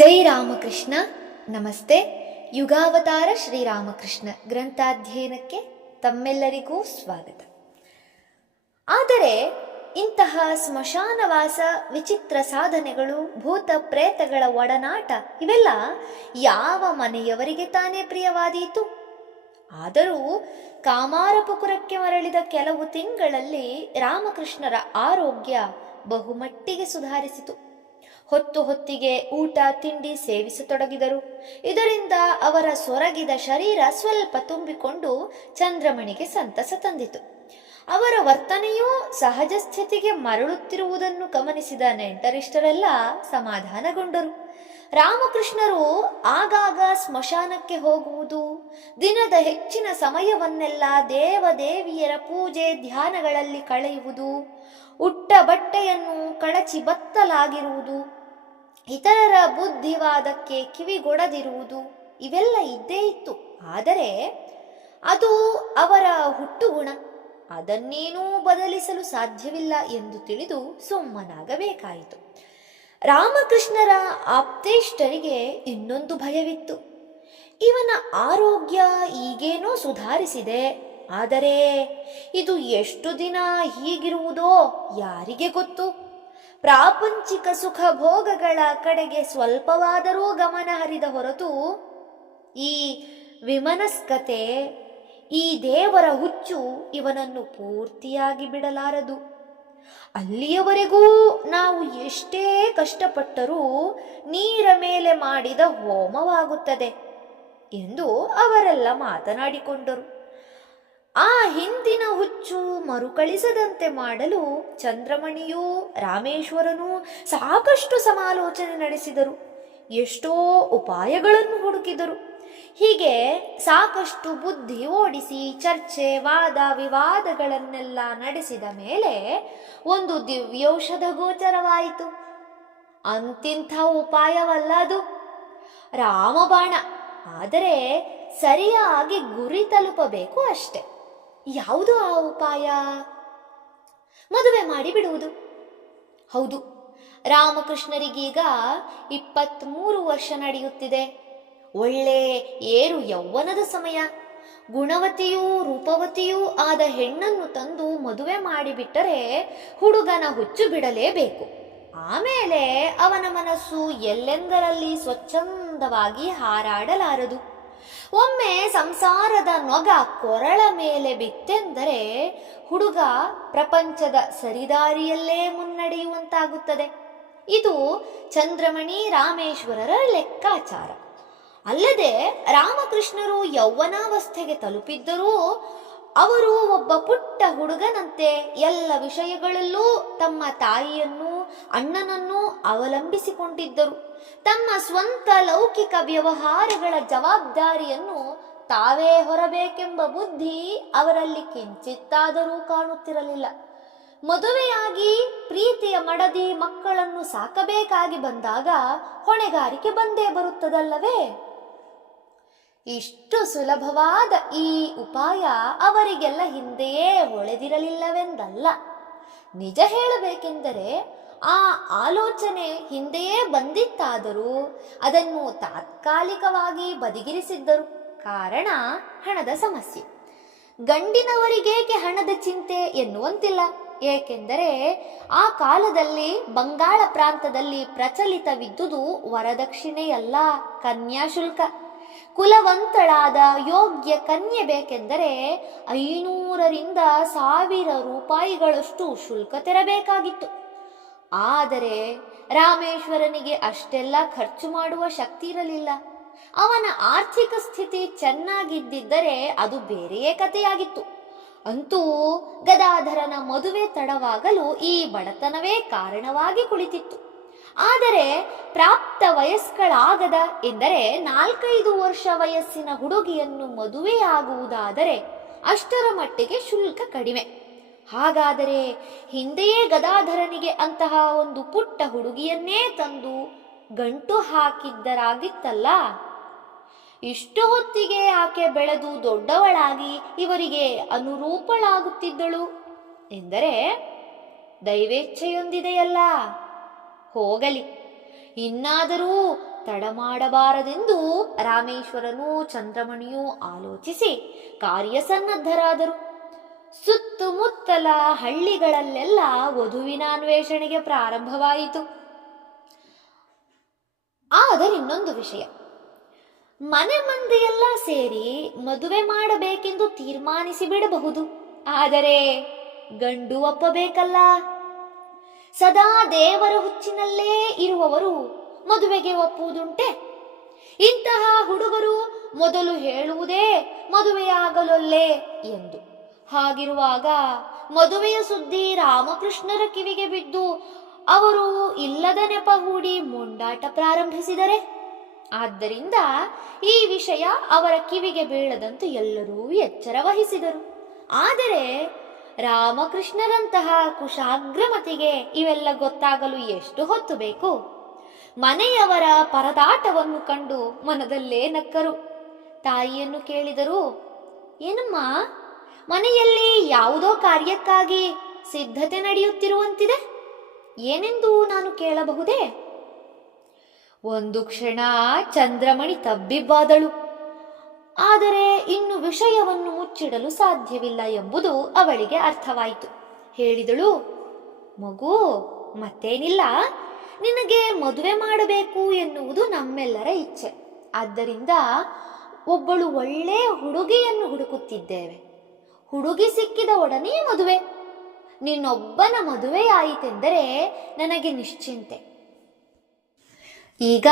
ಜೈ ರಾಮಕೃಷ್ಣ. ನಮಸ್ತೆ. ಯುಗಾವತಾರ ಶ್ರೀರಾಮಕೃಷ್ಣ ಗ್ರಂಥಾಧ್ಯಯನಕ್ಕೆ ತಮ್ಮೆಲ್ಲರಿಗೂ ಸ್ವಾಗತ. ಆದರೆ ಇಂತಹ ಸ್ಮಶಾನವಾಸ, ವಿಚಿತ್ರ ಸಾಧನೆಗಳು, ಭೂತ ಪ್ರೇತಗಳ ಒಡನಾಟ ಇವೆಲ್ಲ ಯಾವ ಮನೆಯವರಿಗೆ ತಾನೇ ಪ್ರಿಯವಾದೀತು? ಆದರೂ ಕಾಮಾರಪುರಕ್ಕೆ ಮರಳಿದ ಕೆಲವು ತಿಂಗಳಲ್ಲಿ ರಾಮಕೃಷ್ಣರ ಆರೋಗ್ಯ ಬಹುಮಟ್ಟಿಗೆ ಸುಧಾರಿಸಿತು. ಹೊತ್ತು ಹೊತ್ತಿಗೆ ಊಟ ತಿಂಡಿ ಸೇವಿಸತೊಡಗಿದರು. ಇದರಿಂದ ಅವರ ಸೊರಗಿದ ಶರೀರ ಸ್ವಲ್ಪ ತುಂಬಿಕೊಂಡು ಚಂದ್ರಮಣಿಗೆ ಸಂತಸ ತಂದಿತು. ಅವರ ವರ್ತನೆಯೂ ಸಹಜ ಸ್ಥಿತಿಗೆ ಮರಳುತ್ತಿರುವುದನ್ನು ಗಮನಿಸಿದ ನೆಂಟರಿಷ್ಟರೆಲ್ಲ ಸಮಾಧಾನಗೊಂಡರು. ರಾಮಕೃಷ್ಣರು ಆಗಾಗ ಸ್ಮಶಾನಕ್ಕೆ ಹೋಗುವುದು, ದಿನದ ಹೆಚ್ಚಿನ ಸಮಯವನ್ನೆಲ್ಲ ದೇವದೇವಿಯರ ಪೂಜೆ ಧ್ಯಾನಗಳಲ್ಲಿ ಕಳೆಯುವುದು, ಉಟ್ಟ ಬಟ್ಟೆಯನ್ನು ಕಳಚಿ ಬತ್ತಲಾಗಿರುವುದು, ಇತರರ ಬುದ್ಧಿವಾದಕ್ಕೆ ಕಿವಿಗೊಡದಿರುವುದು ಇವೆಲ್ಲ ಇದ್ದೇ ಇತ್ತು. ಆದರೆ ಅದು ಅವರ ಹುಟ್ಟುಗುಣ, ಅದನ್ನೇನೂ ಬದಲಿಸಲು ಸಾಧ್ಯವಿಲ್ಲ ಎಂದು ತಿಳಿದು ಸುಮ್ಮನಾಗಬೇಕಾಯಿತು. ರಾಮಕೃಷ್ಣರ ಆಪ್ತೇಷ್ಟರಿಗೆ ಇನ್ನೊಂದು ಭಯವಿತ್ತು. ಇವನ ಆರೋಗ್ಯ ಈಗೇನೋ ಸುಧಾರಿಸಿದೆ, ಆದರೆ ಇದು ಎಷ್ಟು ದಿನ ಹೀಗಿರುವುದೋ ಯಾರಿಗೆ ಗೊತ್ತು? ಪ್ರಾಪಂಚಿಕ ಸುಖ ಭೋಗಗಳ ಕಡೆಗೆ ಸ್ವಲ್ಪವಾದರೂ ಗಮನ ಹರಿದ ಹೊರತು ಈ ವಿಮನಸ್ಕತೆ, ಈ ದೇವರ ಹುಚ್ಚು ಇವನನ್ನು ಪೂರ್ತಿಯಾಗಿ ಬಿಡಲಾರದು. ಅಲ್ಲಿಯವರೆಗೂ ನಾವು ಎಷ್ಟೇ ಕಷ್ಟಪಟ್ಟರೂ ನೀರ ಮೇಲೆ ಮಾಡಿದ ಹೋಮವಾಗುತ್ತದೆ ಎಂದು ಅವರೆಲ್ಲ ಮಾತನಾಡಿಕೊಂಡರು. ಆ ಹಿಂದಿನ ಹುಚ್ಚು ಮರುಕಳಿಸದಂತೆ ಮಾಡಲು ಚಂದ್ರಮಣಿಯೂ ರಾಮೇಶ್ವರನೂ ಸಾಕಷ್ಟು ಸಮಾಲೋಚನೆ ನಡೆಸಿದರು. ಎಷ್ಟೋ ಉಪಾಯಗಳನ್ನು ಹುಡುಕಿದರು. ಹೀಗೆ ಸಾಕಷ್ಟು ಬುದ್ಧಿ ಓಡಿಸಿ ಚರ್ಚೆ, ವಾದ ವಿವಾದಗಳನ್ನೆಲ್ಲ ನಡೆಸಿದ ಮೇಲೆ ಒಂದು ದಿವ್ಯೌಷಧ ಗೋಚರವಾಯಿತು. ಅಂತಿಂಥ ಉಪಾಯವಲ್ಲ ಅದು, ರಾಮಬಾಣ. ಆದರೆ ಸರಿಯಾಗಿ ಗುರಿ ತಲುಪಬೇಕು ಅಷ್ಟೆ. ಯಾವುದು ಆ ಉಪಾಯ? ಮದುವೆ ಮಾಡಿಬಿಡುವುದು. ಹೌದು, ರಾಮಕೃಷ್ಣರಿಗೀಗ 23 ವರ್ಷ ನಡೆಯುತ್ತಿದೆ. ಒಳ್ಳೆ ಏರು ಯೌವನದ ಸಮಯ. ಗುಣವತಿಯೂ ರೂಪವತಿಯೂ ಆದ ಹೆಣ್ಣನ್ನು ತಂದು ಮದುವೆ ಮಾಡಿಬಿಟ್ಟರೆ ಹುಡುಗನ ಹುಚ್ಚು ಬಿಡಲೇಬೇಕು. ಆಮೇಲೆ ಅವನ ಮನಸ್ಸು ಎಲ್ಲೆಂದರಲ್ಲಿ ಸ್ವಚ್ಛಂದವಾಗಿ ಹಾರಾಡಲಾರದು. ಒಮ್ಮೆ ಸಂಸಾರದ ನೊಗ ಕೊರಳ ಮೇಲೆ ಬಿತ್ತೆಂದರೆ ಹುಡುಗ ಪ್ರಪಂಚದ ಸರಿದಾರಿಯಲ್ಲೇ ಮುನ್ನಡೆಯುವಂತಾಗುತ್ತದೆ. ಇದು ಚಂದ್ರಮಣಿ ರಾಮೇಶ್ವರರ ಲೆಕ್ಕಾಚಾರ. ಅಲ್ಲದೆ ರಾಮಕೃಷ್ಣರು ಯೌವನಾವಸ್ಥೆಗೆ ತಲುಪಿದ್ದರೂ ಅವರು ಒಬ್ಬ ಪುಟ್ಟ ಹುಡುಗನಂತೆ ಎಲ್ಲ ವಿಷಯಗಳಲ್ಲೂ ತಮ್ಮ ತಾಯಿಯನ್ನು, ಅಣ್ಣನನ್ನು ಅವಲಂಬಿಸಿಕೊಂಡಿದ್ದರು. ತಮ್ಮ ಸ್ವಂತ ಲೌಕಿಕ ವ್ಯವಹಾರಗಳ ಜವಾಬ್ದಾರಿಯನ್ನು ತಾವೇ ಹೊರಬೇಕೆಂಬ ಬುದ್ಧಿ ಅವರಲ್ಲಿ ಕಿಂಚಿತ್ತಾದರೂ ಕಾಣುತ್ತಿರಲಿಲ್ಲ. ಮದುವೆಯಾಗಿ ಪ್ರೀತಿಯ ಮಡದಿ ಮಕ್ಕಳನ್ನು ಸಾಕಬೇಕಾಗಿ ಬಂದಾಗ ಹೊಣೆಗಾರಿಕೆ ಬಂದೇ ಬರುತ್ತದಲ್ಲವೇ? ಇಷ್ಟು ಸುಲಭವಾದ ಈ ಉಪಾಯ ಅವರಿಗೆಲ್ಲ ಹಿಂದೆಯೇ ಹೊಳೆದಿರಲಿಲ್ಲವೆಂದಲ್ಲ. ನಿಜ ಹೇಳಬೇಕೆಂದರೆ ಆ ಆಲೋಚನೆ ಹಿಂದೆಯೇ ಬಂದಿತ್ತಾದರೂ ಅದನ್ನು ತಾತ್ಕಾಲಿಕವಾಗಿ ಬದಿಗಿರಿಸಿದ್ದರು. ಕಾರಣ ಹಣದ ಸಮಸ್ಯೆ. ಗಂಡಿನವರಿಗೇಕೆ ಹಣದ ಚಿಂತೆ ಎನ್ನುವಂತಿಲ್ಲ. ಏಕೆಂದರೆ ಆ ಕಾಲದಲ್ಲಿ ಬಂಗಾಳ ಪ್ರಾಂತದಲ್ಲಿ ಪ್ರಚಲಿತವಿದ್ದುದು ವರದಕ್ಷಿಣೆಯಲ್ಲ, ಕನ್ಯಾಶುಲ್ಕ. ಕುಲವಂತಳಾದ ಯೋಗ್ಯ ಕನ್ಯೆ ಬೇಕೆಂದರೆ 500ರಿಂದ 1000 ರೂಪಾಯಿಗಳಷ್ಟು ಶುಲ್ಕ ತೆರಬೇಕಾಗಿತ್ತು. ಆದರೆ ರಾಮೇಶ್ವರನಿಗೆ ಅಷ್ಟೆಲ್ಲ ಖರ್ಚು ಮಾಡುವ ಶಕ್ತಿ ಇರಲಿಲ್ಲ. ಅವನ ಆರ್ಥಿಕ ಸ್ಥಿತಿ ಚೆನ್ನಾಗಿದ್ದಿದ್ದರೆ ಅದು ಬೇರೆಯೇ ಕಥೆಯಾಗಿತ್ತು. ಅಂತೂ ಗದಾಧರನ ಮದುವೆ ತಡವಾಗಲು ಈ ಬಡತನವೇ ಕಾರಣವಾಗಿ ಕುಳಿತಿತ್ತು. ಆದರೆ ಪ್ರಾಪ್ತ ವಯಸ್ಕಳಾಗದ ಎಂದರೆ 4-5 ವರ್ಷ ವಯಸ್ಸಿನ ಹುಡುಗಿಯನ್ನು ಮದುವೆಯಾಗುವುದಾದರೆ ಅಷ್ಟರ ಮಟ್ಟಿಗೆ ಶುಲ್ಕ ಕಡಿಮೆ. ಹಾಗಾದರೆ ಹಿಂದೆಯೇ ಗದಾಧರನಿಗೆ ಅಂತಹ ಒಂದು ಪುಟ್ಟ ಹುಡುಗಿಯನ್ನೇ ತಂದು ಗಂಟು ಹಾಕಿದ್ದರಾಗಿತ್ತಲ್ಲ. ಇಷ್ಟು ಹೊತ್ತಿಗೆ ಆಕೆ ಬೆಳೆದು ದೊಡ್ಡವಳಾಗಿ ಇವರಿಗೆ ಅನುರೂಪಳಾಗುತ್ತಿದ್ದಳು ಎಂದರೆ ದೈವೇಚ್ಛೆಯೊಂದಿದೆಯಲ್ಲ. ಹೋಗಲಿ, ಇನ್ನಾದರೂ ತಡ ಮಾಡಬಾರದೆಂದು ರಾಮೇಶ್ವರನೂ ಚಂದ್ರಮಣಿಯೂ ಆಲೋಚಿಸಿ ಕಾರ್ಯಸನ್ನದ್ಧರಾದರು. ಸುತ್ತಮುತ್ತಲ ಹಳ್ಳಿಗಳಲ್ಲೆಲ್ಲ ವಧುವಿನ ಅನ್ವೇಷಣೆಗೆ ಪ್ರಾರಂಭವಾಯಿತು. ಆದರೆ ಇನ್ನೊಂದು ವಿಷಯ, ಮನೆ ಮಂದಿಯೆಲ್ಲ ಸೇರಿ ಮದುವೆ ಮಾಡಬೇಕೆಂದು ತೀರ್ಮಾನಿಸಿ ಬಿಡಬಹುದು, ಆದರೆ ಗಂಡು ಒಪ್ಪಬೇಕಲ್ಲ. ಸದಾ ದೇವರ ಹುಚ್ಚಿನಲ್ಲೇ ಇರುವವರು ಮದುವೆಗೆ ಒಪ್ಪುವುದುಂಟೆ? ಇಂತಹ ಹುಡುಗರು ಮೊದಲು ಹೇಳುವುದೇ ಮದುವೆಯಾಗಲೊಲ್ಲೆ ಎಂದು. ಹಾಗಿರುವಾಗ ಮದುವೆಯ ಸುದ್ದಿ ರಾಮಕೃಷ್ಣರ ಕಿವಿಗೆ ಬಿದ್ದು ಅವರು ಇಲ್ಲದ ನೆಪ ಹೂಡಿ ಮೊಂಡಾಟ ಪ್ರಾರಂಭಿಸಿದರೆ? ಆದ್ದರಿಂದ ಈ ವಿಷಯ ಅವರ ಕಿವಿಗೆ ಬೀಳದಂತೆ ಎಲ್ಲರೂ ಎಚ್ಚರ ವಹಿಸಿದರು. ಆದರೆ ರಾಮಕೃಷ್ಣರಂತಹ ಕುಶಾಗ್ರಮತಿಗೆ ಇವೆಲ್ಲ ಗೊತ್ತಾಗಲು ಎಷ್ಟು ಹೊತ್ತು ಬೇಕು? ಮನೆಯವರ ಪರದಾಟವನ್ನು ಕಂಡು ಮನದಲ್ಲೇ ನಕ್ಕರು. ತಾಯಿಯನ್ನು ಕೇಳಿದರು, ಏನಮ್ಮ, ಮನೆಯಲ್ಲಿ ಯಾವುದೋ ಕಾರ್ಯಕ್ಕಾಗಿ ಸಿದ್ಧತೆ ನಡೆಯುತ್ತಿರುವಂತಿದೆ, ಏನೆಂದು ನಾನು ಕೇಳಬಹುದೇ? ಒಂದು ಕ್ಷಣ ಚಂದ್ರಮಣಿ ತಬ್ಬಿಬ್ಬಾದಳು. ಆದರೆ ಇನ್ನು ವಿಷಯವನ್ನು ಮುಚ್ಚಿಡಲು ಸಾಧ್ಯವಿಲ್ಲ ಎಂಬುದು ಅವಳಿಗೆ ಅರ್ಥವಾಯಿತು. ಹೇಳಿದಳು, ಮಗು, ಮತ್ತೇನಿಲ್ಲ, ನಿನಗೆ ಮದುವೆ ಮಾಡಬೇಕು ಎನ್ನುವುದು ನಮ್ಮೆಲ್ಲರ ಇಚ್ಛೆ. ಆದ್ದರಿಂದ ಒಬ್ಬಳು ಒಳ್ಳೆಯ ಹುಡುಗಿಯನ್ನು ಹುಡುಕುತ್ತಿದ್ದೇವೆ. ಹುಡುಗಿ ಸಿಕ್ಕಿದ ಒಡನೆ ಮದುವೆ. ನಿನ್ನೊಬ್ಬನ ಮದುವೆಯಾಯಿತೆಂದರೆ ನನಗೆ ನಿಶ್ಚಿಂತೆ. ಈಗ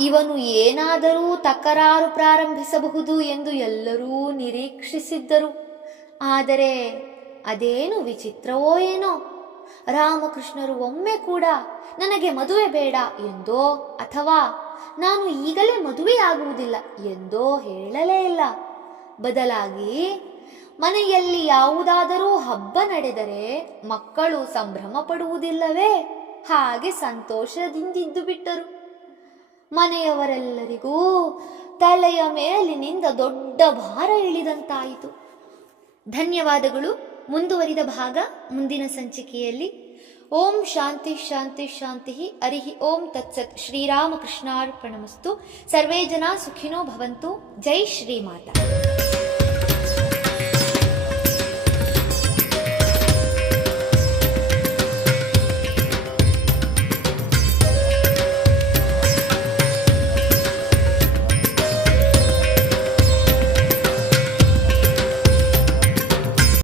ಇವನು ಏನಾದರೂ ತಕರಾರು ಪ್ರಾರಂಭಿಸಬಹುದು ಎಂದು ಎಲ್ಲರೂ ನಿರೀಕ್ಷಿಸಿದ್ದರು. ಆದರೆ ಅದೇನು ವಿಚಿತ್ರವೋ ಏನೋ, ರಾಮಕೃಷ್ಣರು ಒಮ್ಮೆ ಕೂಡ ನನಗೆ ಮದುವೆ ಬೇಡ ಎಂದೋ ಅಥವಾ ನಾನು ಈಗಲೇ ಮದುವೆಯಾಗುವುದಿಲ್ಲ ಎಂದೋ ಹೇಳಲೇ ಇಲ್ಲ. ಬದಲಾಗಿ ಮನೆಯಲ್ಲಿ ಯಾವುದಾದರೂ ಹಬ್ಬ ನಡೆದರೆ ಮಕ್ಕಳು ಸಂಭ್ರಮ ಪಡುವುದಿಲ್ಲವೇ, ಹಾಗೆ ಸಂತೋಷದಿಂದಿದ್ದು ಬಿಟ್ಟರು. ಮನೆಯವರೆಲ್ಲರಿಗೂ ತಲೆಯ ಮೇಲಿನಿಂದ ದೊಡ್ಡ ಭಾರ ಇಳಿದಂತಾಯಿತು. ಧನ್ಯವಾದಗಳು. ಮುಂದುವರಿದ ಭಾಗ ಮುಂದಿನ ಸಂಚಿಕೆಯಲ್ಲಿ. ಓಂ ಶಾಂತಿ ಶಾಂತಿ ಶಾಂತಿ. ಹರಿ ಓಂ ತತ್ಸತ್. ಶ್ರೀರಾಮಕೃಷ್ಣಾರ್ಪಣಮಸ್ತು. ಸರ್ವೇ ಜನ ಸುಖಿನೋ ಭವಂತು. ಜೈ ಶ್ರೀಮಾತಾ.